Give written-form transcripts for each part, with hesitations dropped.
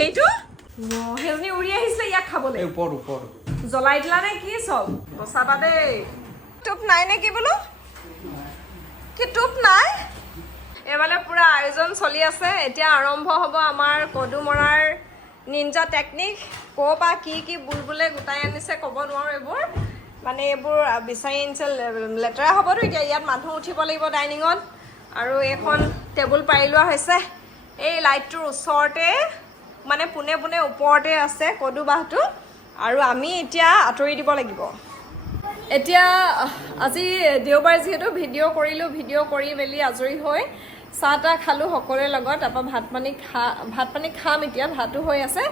সেইটো হেলনি উৰি আহিছিলে ইয়াক খাবলৈ ওপৰ জ্বলাই দিলা নে কি চব বচাবা দেই টুপ নাই নে কি বোলো কি টুপ নাই এবালে পুৰা আয়োজন চলি আছে এতিয়া আৰম্ভ হ'ব আমাৰ কদু মৰাৰ নিনজা টেকনিক কোপা কি বুলবুলে গোটাই আনিছে ক'ব নোৱাৰো এইবোৰ মানে এইবোৰ বিচাৰি আনিছে লেতেৰা হ'বতো এতিয়া ইয়াত মানুহ উঠিব লাগিব ডাইনিঙত আৰু এখন টেবুল পাৰি লোৱা হৈছে এই লাইটটোৰ ওচৰতে মানে পোনে পোনে ওপৰতে আছে কদু বাহটো আৰু আমি এতিয়া আঁতৰি দিব লাগিব এতিয়া আজি দেওবাৰ যিহেতু ভিডিঅ' কৰি মেলি আজৰি হৈ চাহ তাহ খালোঁ সকলোৰে লগত তাৰপৰা ভাত পানী খাম এতিয়া ভাতো হৈ আছে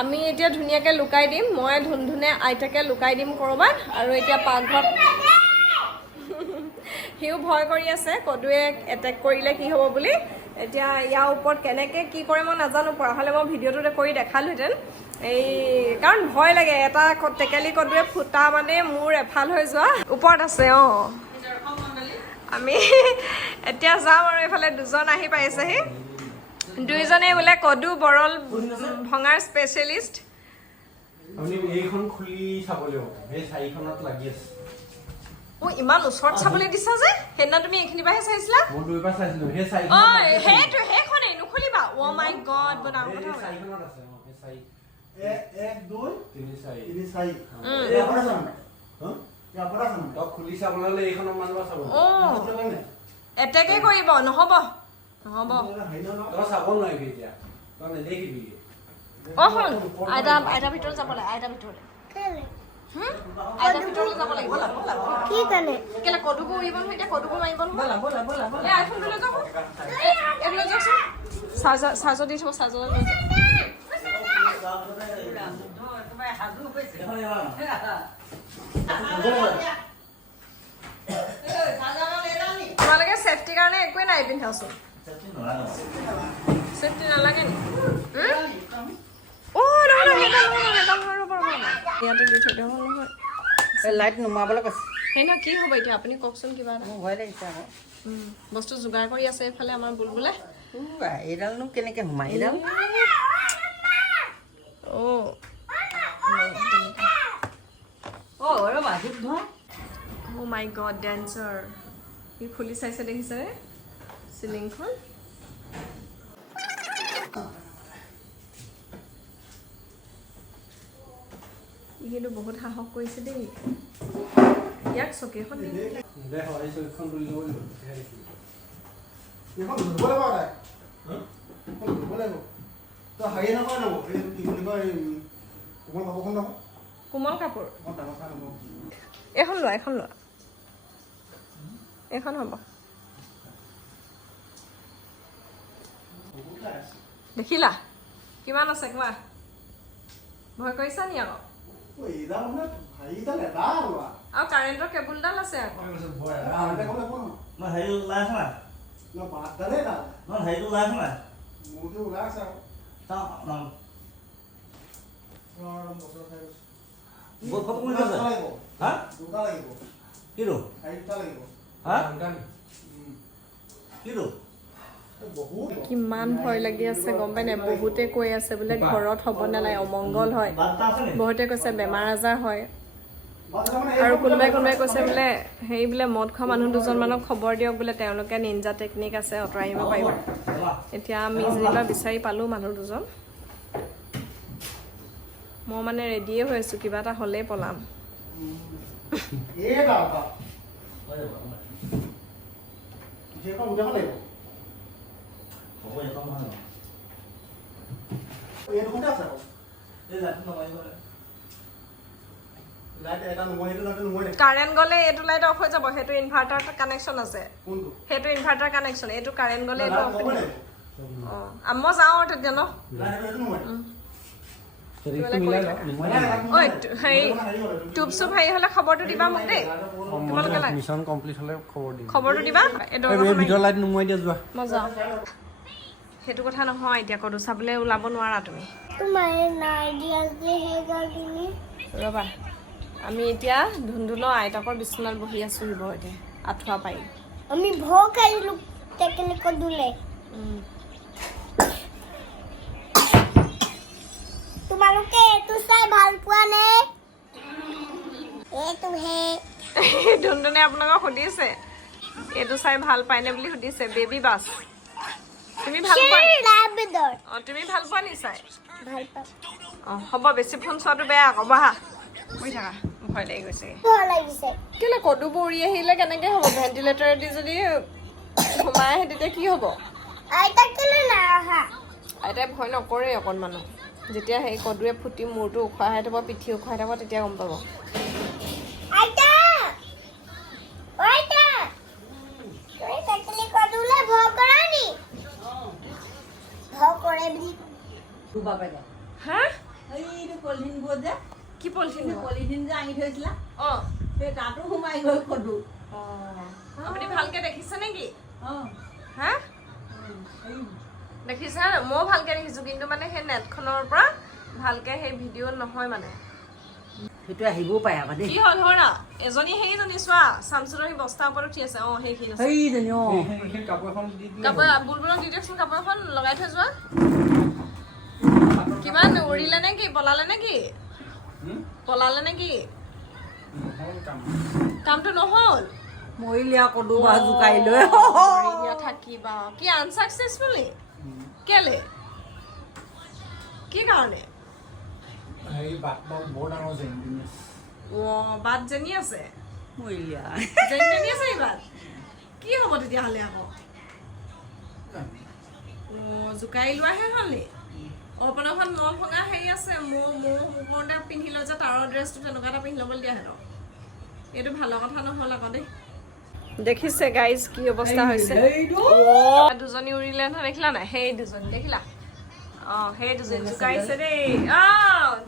আমি এতিয়া ধুনীয়াকৈ লুকাই দিম মই ধুনধুনে আইতাকে লুকাই দিম ক'ৰবাত আৰু এতিয়া পাকঘৰত সিও ভয় কৰি আছে কদুৱে এটেক কৰিলে কি হ'ব বুলি এতিয়া ইয়াৰ ওপৰত কেনেকৈ কি কৰে মই নাজানো পৰা হ'লে মই ভিডিঅ'টো কৰি দেখালোহেঁতেন এই কাৰণ ভয় লাগে এটা টেকেলি কদুৱে ফুটা মানে মোৰ এফাল হৈ যোৱা ওপৰত আছে আমি এতিয়া যাম আৰু এইফালে দুজন আহি পাইছেহি দুইজনে বোলে কদু বৰল ভঙাৰ স্পেচিয়েলিষ্ট এইখন খুলি চাবলৈ এই চাৰিখনত লাগি আছে ইমান ওচৰত চাবলৈ দিছা যে সেইদিনা তুমি এইখিনি পৰাহে চাইছিলা মই দুই পৰা চাইছিলো সেই চাৰিখন সেইখনেই নুখুলিবা অ' মাই গড বৰ ডাঙৰ কথা চাৰিখনত আছে সেই চাৰি 1 2 3 4 তই খুলি চাবলৈ হ'লে এইখনৰ মানুহ চাব এটেকে কৰিব নহ'ব তই চাব নোৱাৰিবি এতিয়া তই নেদেখিবি শুন আইতা ভিতৰত যাবলৈ আইতা ভিতৰলৈ ভিতৰলৈ যাব লাগিব কি কাৰণে কেলে কদুকো উৰিব নহয় এতিয়া কদুকো মাৰিব নহয় এই আইফোনটো লৈ যাওক এইটো লৈ যাওকচোন চাৰ্জাৰ দি থ'ব চাৰ্জাৰ লৈ তোমালোকে ছেফটিৰ কাৰণে একোৱে নাই পিন্ধাচোন ছেফটি নালাগে নি ইয়াতে দি থৈ দিওঁ নহয় লাইট নুমাবলৈ কৈছে সেই নহয় কি হ'ব এতিয়া আপুনি কওকচোন কিবা এটা মোৰ ভয় লাগিছে আকৌ বস্তু যোগাৰ কৰি আছে এইফালে আমাৰ বুলবুলে এইডালনো কেনেকৈ সোমাই এইডাল ৰ'বা অ' মাই গড ডেন্সাৰ সি খুলি চাইছে দেখিছে চিলিংখন কিন্তু বহুত সাহস কৰিছে দেই ইয়াক চকীখন কোমল কাপোৰ এখন লোৱা এইখন হ'ব দেখিলা কিমান আছে কোৱা ভয় কৰিছা নি আকৌ আৰু কাৰেণ্টৰ কেবুলডাল আছে আকৌ কিমান ভয় লাগি আছে গম পাই নাই বহুতে কৈ আছে বোলে ঘৰত হ'ব নালাগে অমংগল হয় বহুতে কৈছে বেমাৰ আজাৰ হয় আৰু কোনোবাই কৈছে বোলে হেৰি বোলে মদ খোৱা মানুহ দুজনমানক খবৰ দিয়ক বোলে তেওঁলোকে নিনজা টেকনিক আছে আঁতৰাই আহিব পাৰিব এতিয়া আমি যেনিবা বিচাৰি পালোঁ মানুহ দুজন মই মানে ৰেডিয়ে হৈ আছোঁ কিবা এটা হ'লেই পলাম কাৰেণ্ট গ'লে এইটো লাইট অফ হৈ যাব সেইটো ইনভাৰ্টাৰ কানেকশ্যন আছে সেইটো ইনভাৰ্টাৰ কানেকশ্যন এইটো কাৰেণ্ট গ'লে এইটো অফ হৈ যাব অঁ মই যাওঁ আৰু তেতিয়া ন হেৰি টুপ চুপ হেৰি হ'লে খবৰটো দিবা মোক দেই তোমালোকে মিছন কমপ্লিট হ'লে খবৰটো দিবা ভিডিঅ' লাইট নুমাই দিয়া যোৱা মই যাওঁ সেইটো কথা নহয় এতিয়া কদু চাবলৈ ওলাব নোৱাৰা তুমি ৰ'বা আমি এতিয়া ধুন্দুলৰ আইতাকৰ বিচনাত বহি আছোঁ শিৱহঁতে আঁঠুৱা পাৰি আমি ভয় খাইছিলোঁ টেকনিক কদুলে ধুনধুনে আপোনালোকক সুধিছে এইটো চাই ভাল পায়নে বুলি সুধিছে বেবী বাছ তুমি ভাল পোৱা লাভদৰ তুমি ভাল পোৱা নি চাই ভাল পাওঁ হ'ব বেছি ফোন চোৱাটো বেয়া আকৌ বাহা শুই থাকা ভয় লাগি গৈছে ভাল লাগিছে কেলে কদুবোৰ উৰি আহিলে কেনেকে হ'ব ভেণ্টিলেটৰেদি যদি সোমাই আহে তেতিয়া কি হ'ব আইতা কেলে নাহা আইতাই ভয় নকৰে অকণমানো যেতিয়া সেই কদুৱে ফুটি মূৰটো উখহাই থ'ব পিঠি উখহাই থ'ব তেতিয়া গম পাব আইতা আইতা তই কেলে কদুলে ভয় কৰা নি ভয় কৰে বুলি দুবা পাইবা হা এইটো পলিথিন বোৰ যে কি পলিথিন পলিথিন যে আনি থৈছিলা অঁ সেই তাতো সোমাই গ'ল কদু আপুনি ভালকে দেখিছে নেকি অঁ হা দেখিছা ময়ো ভালকে দেখিছোঁ কিন্তু মানে সেই নেটখনৰ পৰা ভালকে সেই ভিডিঅ' নহয় মানে সেইটো আহিবও পাৰে আকৌ দেই কি হ'ল ধৰা এজনী সেইজনী চোৱা চামচুৰৰ সেই বস্তাৰ ওপৰত উঠি আছে সেইখিনি আছে সেইজনী অঁ সেই কাপোৰ এখন দি দিলে কাপোৰ বুলবুলক দি দিয়কচোন কাপোৰ এখন লগাই থৈ যোৱা কিমান উৰিলে নে কি পলালে নে কি পলালে নে কি কামটো নহ'ল মৰিলে কদু বা জোকাই লৈ থাকিবা কি আনচাকচেছফুল নি কেলে কি কাৰণে এই বাট বৰ ডাঙৰ জেংবিনি বাট যেনি আছে মৰিলে যেনি আছে এই বাট কি হ'ব তেতিয়াহ'লে আকৌ জোকাই লোৱাহে হ'ল নি অপনাখন মহ ভঙা হেৰি আছে মোকতে পিন্ধি লৈ যে তাৰৰ ড্ৰেছটো তেনেকুৱা এটা পিন্ধি ল'বলৈ দিয়া হেঁতক এইটো ভালৰ কথা নহ'ল আকৌ দেই দেখিছে গাইজ কি অৱস্থা হৈছে দুজনী উৰিলে নহয় দেখিলা নাই সেই দুজনী দেখিলা সেই দুজনী জোকাইছে দেই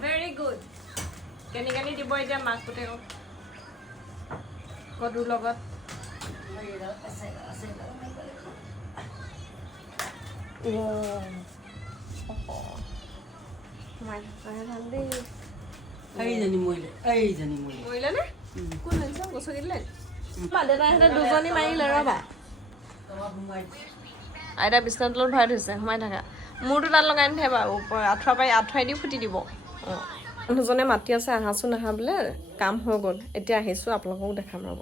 ভেৰি গুড কেনি কেনি দিব এতিয়া মাক পুতেকক কদুৰ লগত এইজনী মৰিলে এইজনী মৰিলে মৰিলে নে কোন হৈছে গছকি দিলে মা দেউতাহঁতে দুজনী মাৰিলে ৰ'বা আইতা বিচনাৰ তলত ভৰাই থৈছে সোমাই থাকা মূৰটো তাত লগাই নাথাকিবা ওপৰ আঁঠুৱাই দি ফুটি দিব মানুহজনে মাতি আছে আহাচোন আহা বোলে কাম হৈ গ'ল এতিয়া আহিছোঁ আপোনালোককো দেখাম ৰ'ব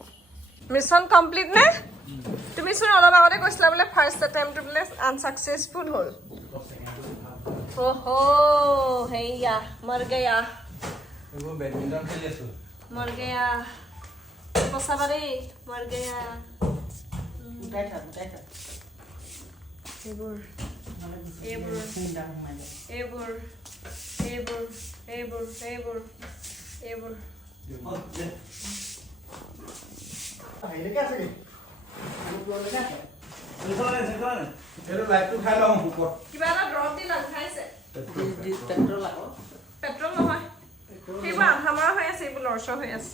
মিছন কমপ্লিট নে তুমি চোন অলপ আগতে কৈছিলা বোলে ফাৰ্ষ্ট এটেম্পটো বোলে আনচাকচেছফুল হ'ল হেয়া মৰ গয়া এইবোৰ বেডমিণ্টন খেলি আছো মৰ গয়া বচাবা দেই মৰ গয়া উঠাই থাক এইবোৰ এইবোৰ এইবোৰ এইবোৰ এইবোৰ এইবোৰ এইবোৰ এইটো লাইটটো খাই লওঁ ওপৰত কিবা এটা ড্ৰপ দি লাগ খাইছে পেট্ৰল আকৌ পেট্ৰল নহয় সেইবোৰ আধা মৰা হৈ আছে এইবোৰ লৰচৰ হৈ আছে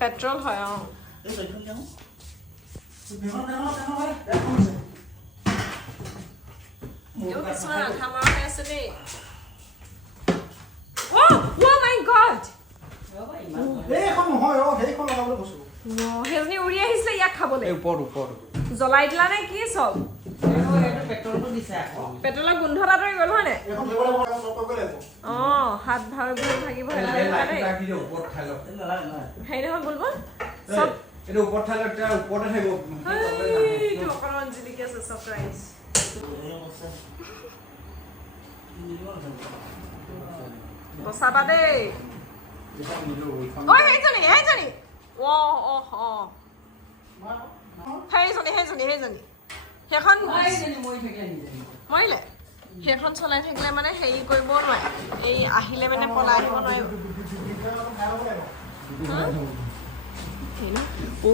পেট্ৰল হয় কিছুমান আধা মৰা হৈ আছে দেই মাই গড সেইজনী উৰি আহিছিলে ইয়াক খাবলৈ জ্বলাই দিলা নে কি চব পেট্ৰলটো দিছে আকৌ পেট্ৰলৰ গোন্ধ এটা ধৰি গ'ল হয় নে হাত ভাগিব হেৰি নহয় বুলবুল চব এইটো ওপৰত ঠাইলৈ ওপৰতে থাকিব অকণমান জিলিকি আছে ছাৰপ্ৰাইজ বচাবা দেই সেইজনী সেইজনী সেইজনী সেইখন মৰিলে সেইখন চলাই থাকিলে মানে হেৰি কৰিব নোৱাৰে এই আহিলে মানে পলাই আহিব নোৱাৰিব ঐ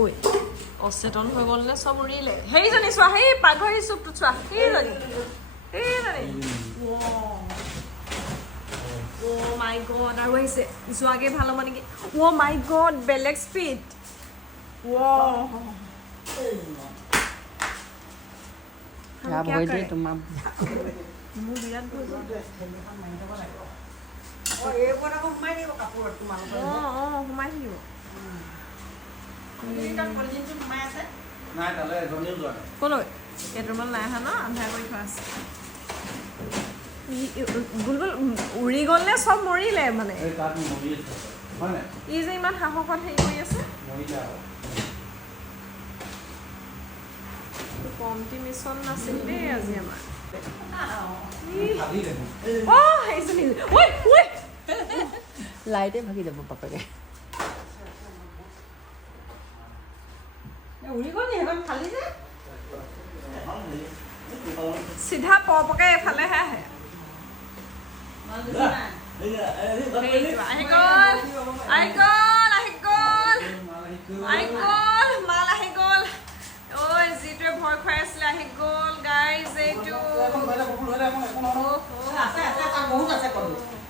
অচেতন হৈ গ'ল নে চব উৰিলে সেইজনী চোৱা সেই পাকঘৰ চুপটোত চোৱা সেইজনী মাই গড আৰু আহিছে যোৱাগে ভাল হ'ব নেকি মাই গড বেলেগ স্পীড ভয় দিয়ে তোমাৰ মোৰ বিৰাট ভয় সোমাই থাকিব কলৈ কেইটামান নাই অহা ন আন্ধাৰ কৰি থোৱা আছে বুলবুল উৰি গ'লে চব মৰিলে মানে এই তাত মৰি আছে হয় নাই ই যে ইমান সাহসত হেৰি কৰি আছে মৰিলে আৰু কমটি মিছন নাছিল দেই আজি আমাৰ খালি দেখোন সেইজনী ঐ ঐ লাইটে ভাগি যাব বাপেকে উৰি গ'ল নি সেইখন খালি যে চিধা পকে এফালেহে আহে আহি গ'ল আহি গ'ল আহি গ'ল আহি গ'ল মাল আহি গ'ল ঐ যিটোৱে ভয় খুৱাই আছিলে আহি গ'ল গাইজ এইটো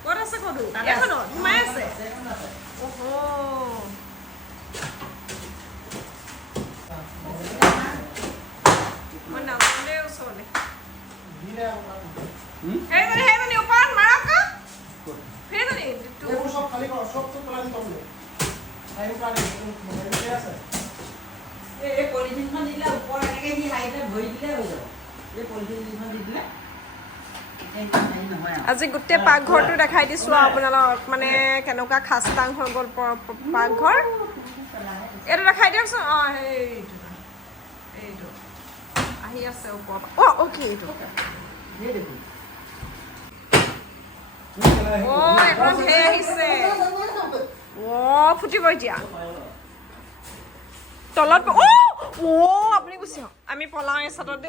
ক'ত আছে কদু এখনত সোমাই আছে মই নাজানো দেই ওচৰলৈ সেইজনী ওপৰত মাৰক সেইজনী এই পলিথিনখন দিলে ওপৰ এনেকে সি হাইতে ভৰি দিলে হৈ যাব এই পলিথিনখন দি দিলে আজি গোটেই পাকঘৰটো দেখাই দিছোঁ আপোনালোকক মানে কেনেকুৱা খাস্তাং হৈ গ'ল পাকঘৰ এইটো দেখাই দিয়কচোন সেইটো এইটো আহি আছে ওপৰত অ'কে এইটো এইখন ঢেৰ আহিছে ফুটিব এতিয়া তলত আপুনি গুচি আহক আমি পলাওঁ এই চাদত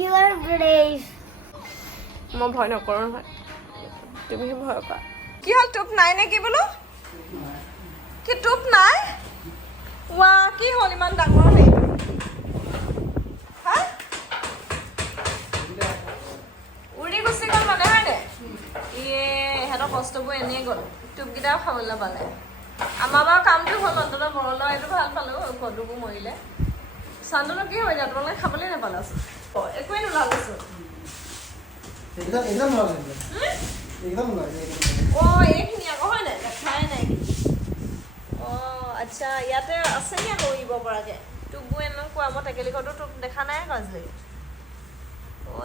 You are brave. মই ভয় নকৰোঁ নহয় তুমিহে ভয় কৰা কি হ'ল টোপ নাই নে কি বোলো কি টোপ নাই ৱা কি হ'ল ইমান ডাঙৰ নে উৰি গুচি গ'ল মানে হয়নে সিহঁতৰ কষ্টবোৰ এনেই গ'ল টোপকেইটাও খাবলৈ পালে আমাৰ বাৰু কামটো হ'ল অন্তত মৰলৰ এইটো ভাল পালোঁ কদুবোৰ মৰিলে চান্দনৰ কি হৈ যায় তোমালোকে খাবলৈ নাপালাচোন একোৱেই নোলালেচোন এইখিনি আকৌ হয় নাই দেখাই নাই আচ্ছা ইয়াতে আছে নি আকৌ উৰিব পৰাকৈ টোপবোৰ এনেকুৱা মই টেকেলি ঘৰটো টোপ দেখা নাই আকৌ আজিলৈকে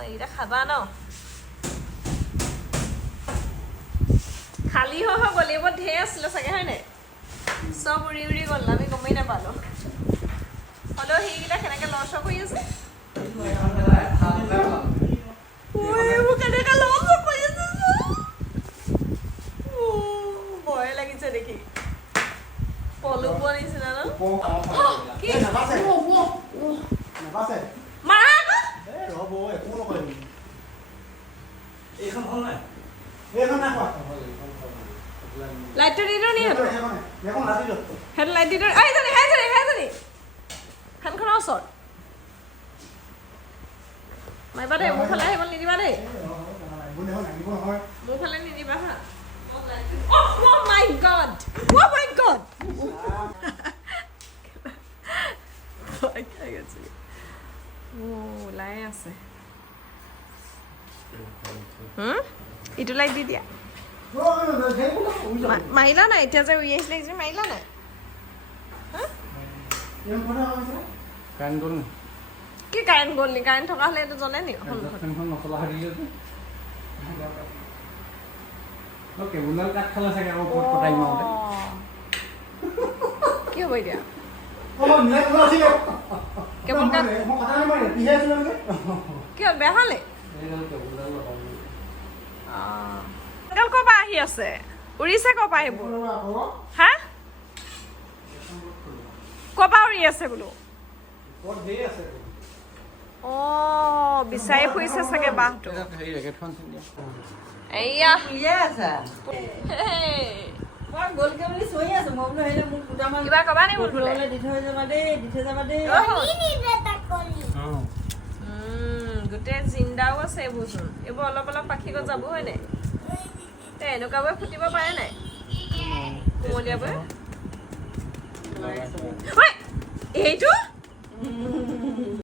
এইকেইটা খাবা ন খালী হৈ গ'ল এইবোৰ ঢেৰ আছিলে চাগে হয় নাই চব উৰি উৰি গ'ল আমি গমেই নাপালোঁ হ'লেও সেইকেইটা কেনেকৈ লৰচৰ কৰি আছে ভয়ে লাগিছে দেখি পলু পোৱা নিচিনা ন লাইটটো দি দিওঁ নি সেইটো লাইট দি দিওঁ সেইজনী ফেনখনৰ ওচৰত মাৰিবা দেই মোৰ ফালে আহিব নিদিবা দেই মোৰ ফালে নিদিবা হা Oh my god! ওলাই আছে ইটো লাইট দি দিয়া মাৰিলা নাই এতিয়া যে উৰি আহিছিলে যে মাৰিলা নাই কি কাৰেণ্ট গ'ল নি কাৰেণ্ট থকা হ'লে এইটো জ্বলে নি কি হ'ব এতিয়া কেৱল কি হ'ল বেয়া হ'লে ক'ৰ পৰা আহি আছে উৰিছে ক'ৰ পৰা আহিব হা ক'ৰ পৰা উৰি আছে বোলো বিচাৰি ফুৰিছে চাগে বাঁহটো এয়া কিবা কবা নি গোটেই জিন্দাও আছে এইবোৰচোন এইবোৰ অলপ অলপ পাখি গৈ যাব হয় নাই এনেকুৱাবোৰে ফুটিব পাৰে নাই কুমলীয়াবোৰে এইটো